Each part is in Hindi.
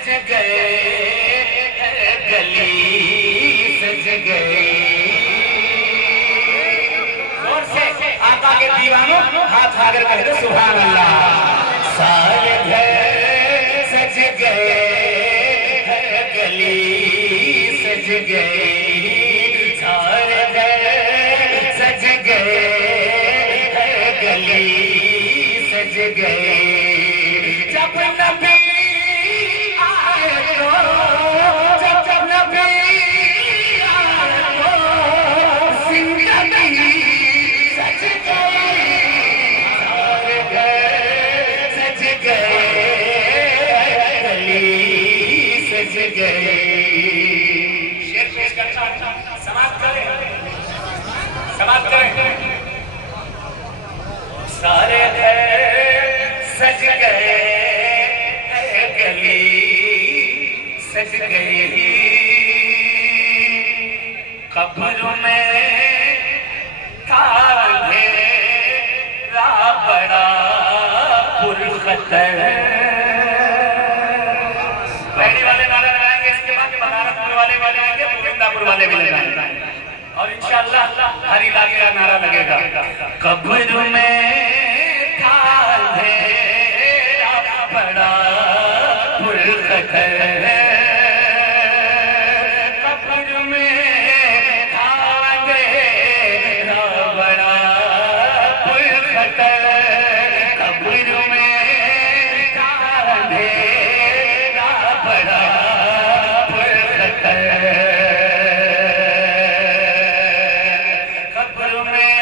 सज गए गली सज गए। जोर से आका के दीवानों हाथ आकर कह दो सुभान अल्लाह। सारे घर सज गए गली सज गए। सारे घर सज गए गली सज गए। जब नबी आए तो जब नबी आए तो जिंदगी सज गई। सारे घर सज गए गली सज गए। शेर पेश करता समाप्त करें समाप्त करें। सारे घर सज गए गली सज गई। कब्र में था अंधेरा बड़ा पुरखतर। पहली वाले नारा लगाएंगे, इसके बाद बनारसपुर वाले आएंगे, गोविंदापुर वाले भी लगाएंगे और इंशाअल्लाह हर इलाके का नारा लगेगा। कब्र में था अंधेरा बड़ा पुरखतर। कब्र में था अंधेरा बड़ा पुरखतर। कब्र में था अंधेरा बड़ा पुरखतर। कब्र में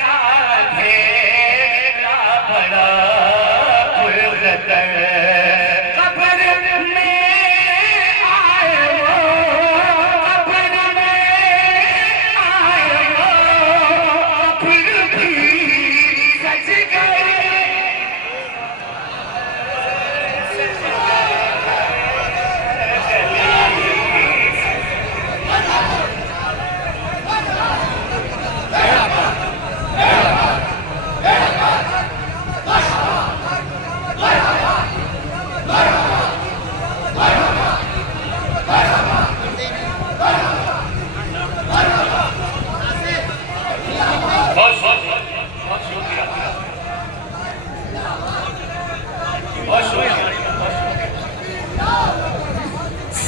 था अंधेरा बड़ा पुरखतर। कब्र में आए वो, कब्र में आए वो, कब्र भी सज गए।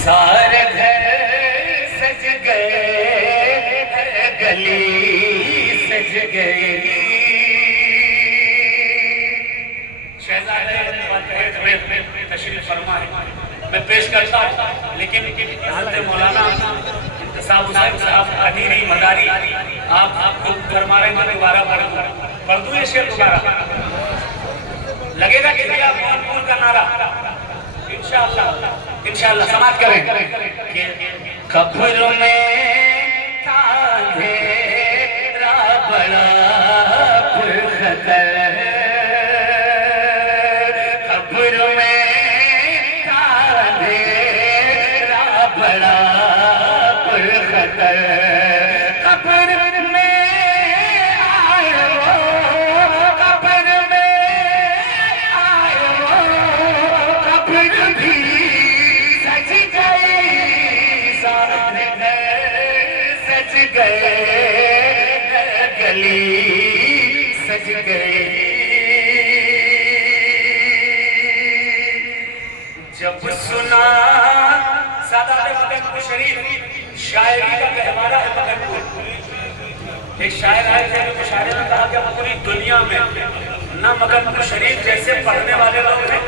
सारे घर सज गए गली सज गई। शहजादे तशरीफ फरमा है, मैं पेश करता हूँ, लेकिन हज़रत मौलाना इंतसाब हुसैन साहब अमीरी मदारी आप खुद फरमा रहे हैं, दोबारा पढ़ दूँ ये शेर दोबारा लगेगा कि आप मोहनपुर का नारा इंशाअल्लाह समाप्त करें। कब्र में था अंधेरा बड़ा पुरखतर। कब्र में था अंधेरा बड़ा पुरखतर। कब्र में आए वो, कब्र में आए वो, कब्र भी सज गई। सारे घर सज गए गली सज गई। जब सुना सादात मदनपुर शरीफ शायरी का गहवारा है मदनपुर। एक शायर आए थे जो शायर ने कहा कि पूरी दुनिया में ना मदनपुर शरीफ जैसे पढ़ने वाले लोग हैं,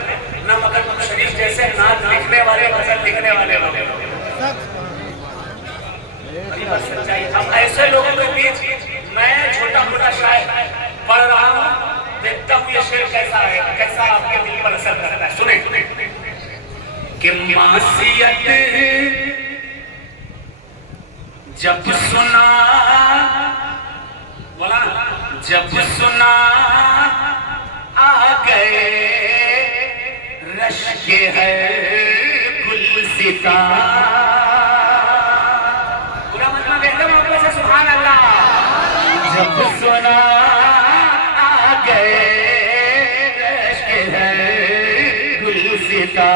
ना मदनपुर शरीफ जैसे नात लिखने वाले, गजल लिखने वाले लोग हैं। अब ऐसे लोगों के बीच मैं छोटा मोटा शायर पढ़ रहा हूँ, देखता हूँ ये शेर कैसा है, कैसा आपके दिल पर असर करता है। सुने कि मासियत जब सुना बोला, जब सुना आ गए रश के है गुलसिता। पूरा मतलब एकदम अपने से सुभान अल्लाह। जब सुना आ गए रश के है गुलसिता।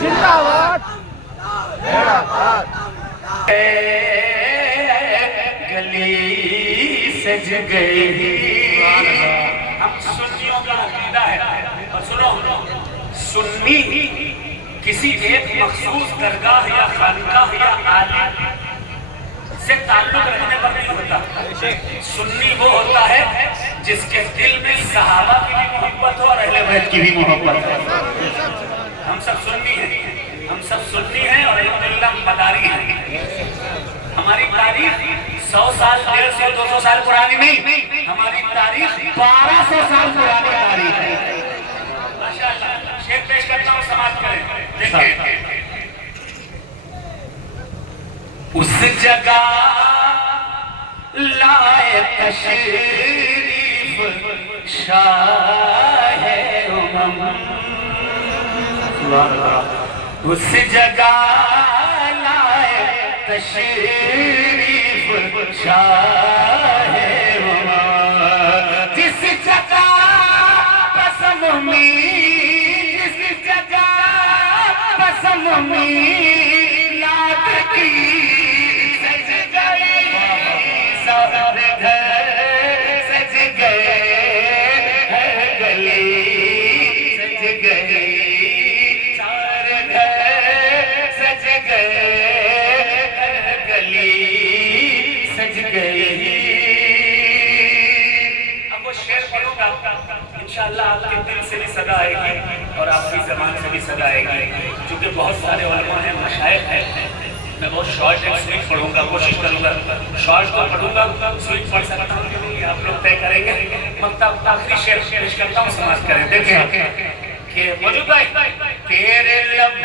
जिंदाबाद। गली सज गई। हम सुन्नियों का अकीदा है, और सुनो, सुन्नी किसी एक मखसूस दरगाह या खानकाह या आलिम से ताल्लुक रखने पर नहीं होता। सुन्नी वो होता है जिसके दिल में सहाबा की भी मोहब्बत हो और अहले बैत की भी मोहब्बत हो। हम सब सुन्नी हैं, हम सब सुन्नी हैं और अल्हम्दुलिल्लाह मदारी हैं। हमारी तारीख 100 साल 150 200 साल पुरानी नहीं, हमारी तारीख 1200 साल पुरानी तारीख है। माशाअल्लाह। शेर पेश करता हूँ, समाप्त करें। देखिए, उस जगह लाए तशरीफ शाहे उमम, उस जगह लाए तशरीफ शाहे उमम, जिस जगह पसम जिस जगह पसम लात की सज गई, सारे घर सज गए, गली सज गई, सारे घर सज गए, गली सज गई। अब वो शेर पढ़ूंगा, इंशाअल्लाह आपके दिल से भी सदा आएगी और आपकी ज़बान से भी सदा आएगी, क्योंकि बहुत सारे उलमा हैं, मशाइख हैं। मैं बहुत शॉर्ट एंड स्वीट पढ़ूंगा, कोशिश करूंगा शॉर्ट तो पढ़ूंगा, स्वीट पढ़ सकता हूँ कि नहीं आप लोग तय करेंगे। मतलब आखिरी शेर पेश करता हूँ, समाप्त करें। देखिए कि मौजूद भाई, तेरे लब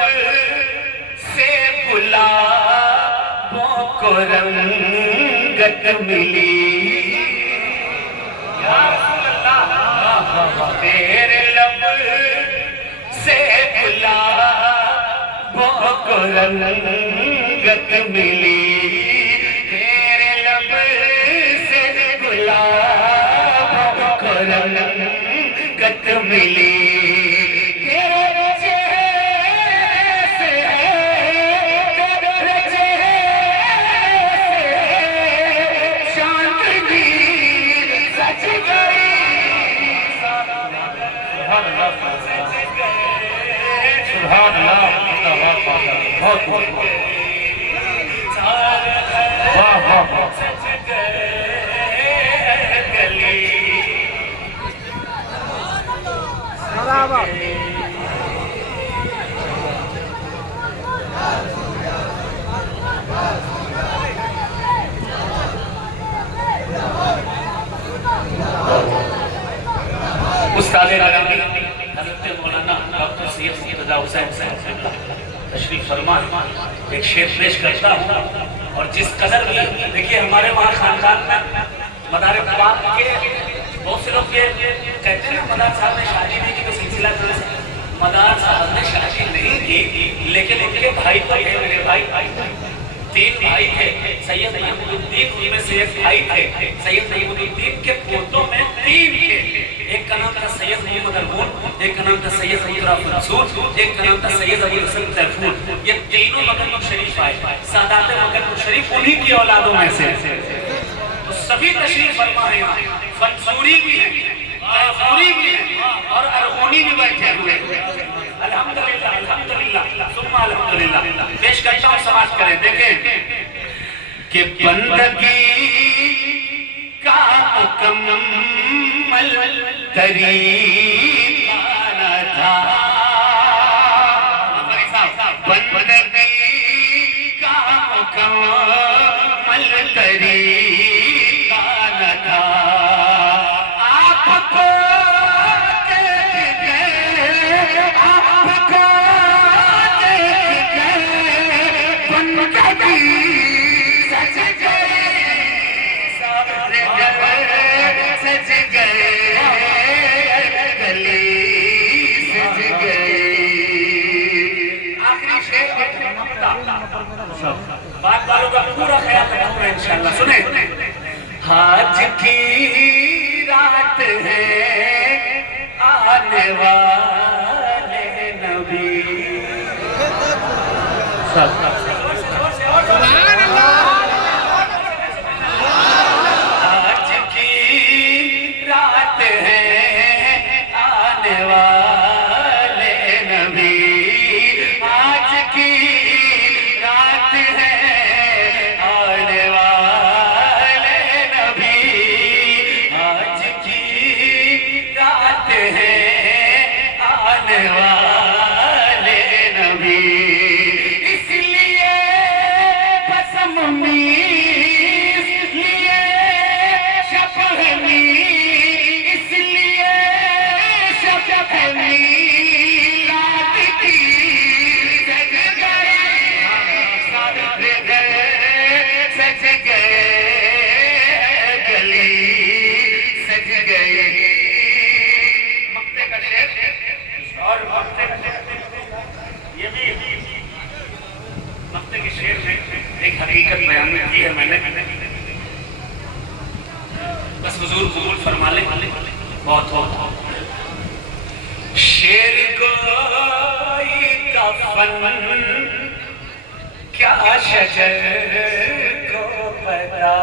से गुलाबों को रंगत मिली, या रसूल अल्लाह, तेरे लब से गुलाबों को रंगत मिली, तेरे लब से गुलाबों को रंगत मिली, तेरे चेहरे से चांदनी सज गई, सुभान अल्लाह, बहुत बहुत वाह वाह वाह। उस्ताद नामी हज़रत मौलाना डॉक्टर सैयद मुर्तज़ा हुसैन साहब तशरीफ फरमा एक शेर पेश करता हूँ। और जिस कदर भी देखिए हमारे वहाँ खानदान में मदार पाक के बहुत से लोग ये कहते हैं मदार साहब ने शादी नहीं की, तो सिलसिला मदार साहब ने शादी नहीं की, लेकिन इनके भाई भाई है, मेरे भाई 3 भाई थे, सैयद नईमुद्दीन, उनमें से एक भाई थे सैयद नईमुद्दीन के पोतों में 3 थे। एक का नाम था सैयद मोहम्मद अरमून, एक का नाम था सैयद अब्दुल्लाह मंसूर, एक का नाम था सैयद अबुल हसन तैफूर। ये तीनों मगन शरीफ आए, सादात मगन शरीफ उन्हीं की औलादों में से। तो सभी तशरीफ फरमा है, फंसूरी भी है, तैफूरी भी है और अरमूनी भी बैठे हुए। अल्हम्दुलिल्लाह, अल्हम्दुलिल्लाह, सुम्मा अल्हम्दुलिल्लाह। पेश करता हूँ, समाप्त करें। देखें कि बंदगी का मुकम्मल तरीका न था, बंदगी का मुकम्मल तरीका न था, आपको देख गए, आपको देख गए, बंदगी सज गई, सारे सज गए, गली सज गई। आखिरी शेर बात वालों का पूरा ख्याल रखूंगा इंशाअल्लाह। सुने, आज की रात है आने वाले नबी। आज की रात है आने वाले नबी। आज की रात है आने वाले नबी। आज की रात है आने वाले नबी। इसलिए कसम लिए शपहनी, इसलिए शपहनी रात की सज गए, सारे गए सज गए, गली सज गए। मक्ते का शेर और मक्ते का शेर, ये भी मक्ते के शेर में एक हकीकत बयान की है मैंने, बस हुजूर कबूल फरमा ले, बहुत हो। शेर कोई कफन क्या शजर को पता,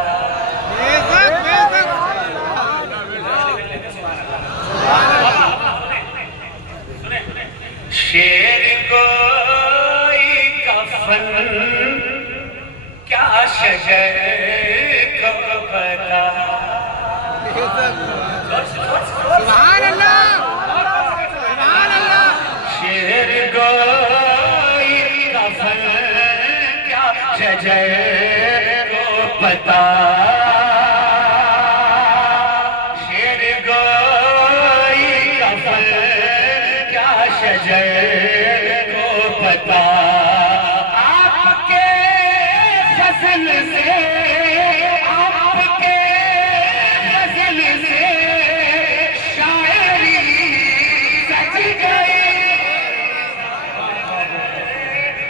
शेर कोई कफन क्या शजर को पता। सुभान अल्लाह, सुभान अल्लाह। शेर कोई कफन क्या शजर को पता। शेर कोई कफन क्या शजर को पता। आपके फसल से, आपके फसल से शायरी सज गई,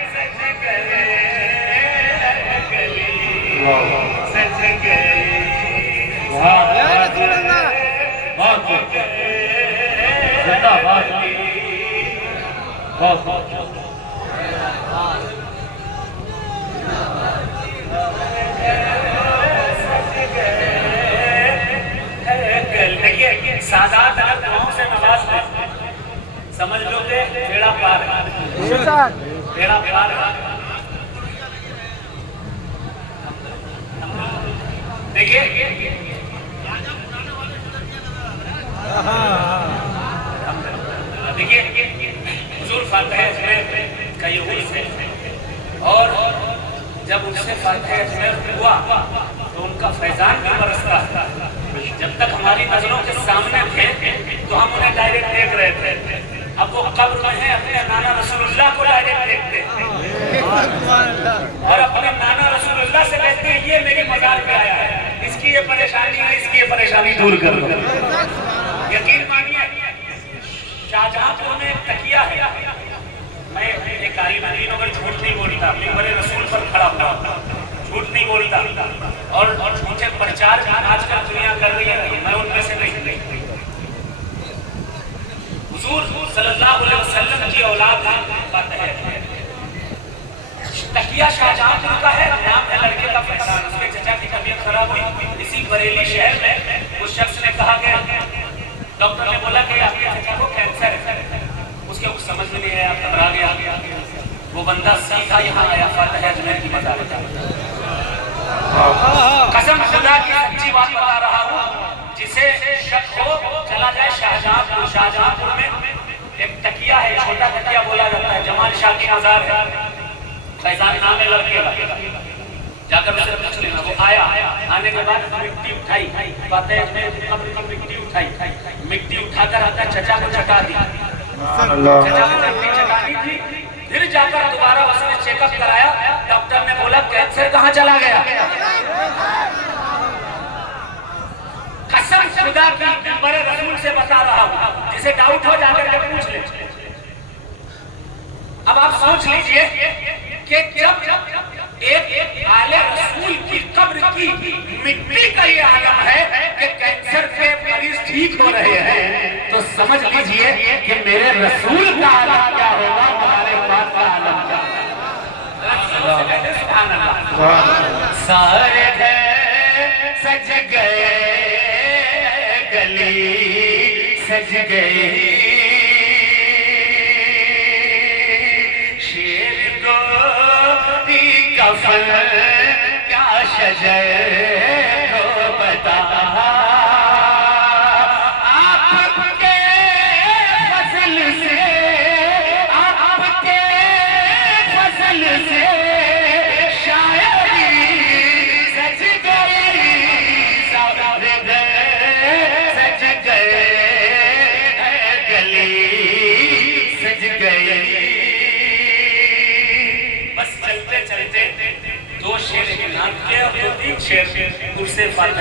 सज गए, गली सज गई। जिंदाबाद, बहुत सादात अगर गाँव से नवाज है, समझ लो कि बेड़ा पार है, बेड़ा पार है। देखिए देखिए हुजूर फातिहा अजमेर का ये उर्स है, और जब उनसे फातिहा अजमेर हुआ तो उनका फैजान भी बरसता था। जब तक हमारी नजरों के सामने थे तो हम उन्हें डायरेक्ट देख रहे थे, अब वो कब्र में है, अपने नाना रसूलुल्लाह को डायरेक्ट देखते हैं और अपने नाना रसूलुल्लाह से कहते हैं ये मेरी मजार पे आया है, इसकी ये परेशानी है, इसकी ये परेशानी दूर कर दो। यकीन मानिए शाहजहांपुर में एक तकिया है, मैं एक कारी नदी मगर झूठ नहीं बोलता, मेरे रसूल पर खड़ा हुआ, झूठ नहीं बोलता, और झूठे प्रचार आजकल दुनिया कर रही है, मैं उनमें से नहीं। हुजूर सल्लल्लाहु अलैहि वसल्लम की औलाद है, तकिया शाहजहांपुर का है, नाम है लड़के का फैजान। उसके चचा की तबीयत खराब हुई इसी बरेली शहर में, उस शख्स ने कहा कि डॉक्टर ने बोला कि आपके चचा को कैंसर है। उसके कुछ समझ में नहीं आया, घबरा गया। वो बंदा सीधा यहाँ आया फातिहा अजमेर की मजार पे। कसम खुदा की सच्ची बात बता रहा हूँ, जिसे शक हो चला जाए शाहजहांपुर में एक तकिया है, छोटा तकिया बोला जाता है, जमाल शाह की मजार है, फैजान नाम है लड़के का, जाकर उसे पूछ लेना। वो आया, आने के बाद मिट्टी उठाई, फातिहा अजमेर की कब्र की मिट्टी उठाई, मिट्टी उठाकर आकर चचा को चटा दी, चचा को मिट्टी चटानी थी। फिर जाकर दोबारा उसने चेकअप कराया, डॉक्टर ने बोला कैंसर कहाँ चला गया। कसम खुदा की बड़े रसूल से बता रहा हूँ, जिसे डाउट हो जाकर के पूछ ले। अब आप सोच लीजिए कि जब एक आले रसूल की कब्र की मिट्टी का ये आलम है कि कैंसर के मरीज ठीक हो रहे हैं तो समझ लीजिए कि मेरे रसूल का आलम क्या होगा, हमारे पास का आलम क्या होगा। सारे घर सज गए, गली सज गई, शेर को कफन क्या शजर को बता, आपके फजल से, आपके फजल से शायरी सज गई, सारे घर सज गए, गली सज गई। बस चलते चलते दो शेर नाच के और दो तीन शेर गुस्से फातह